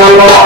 Yeah.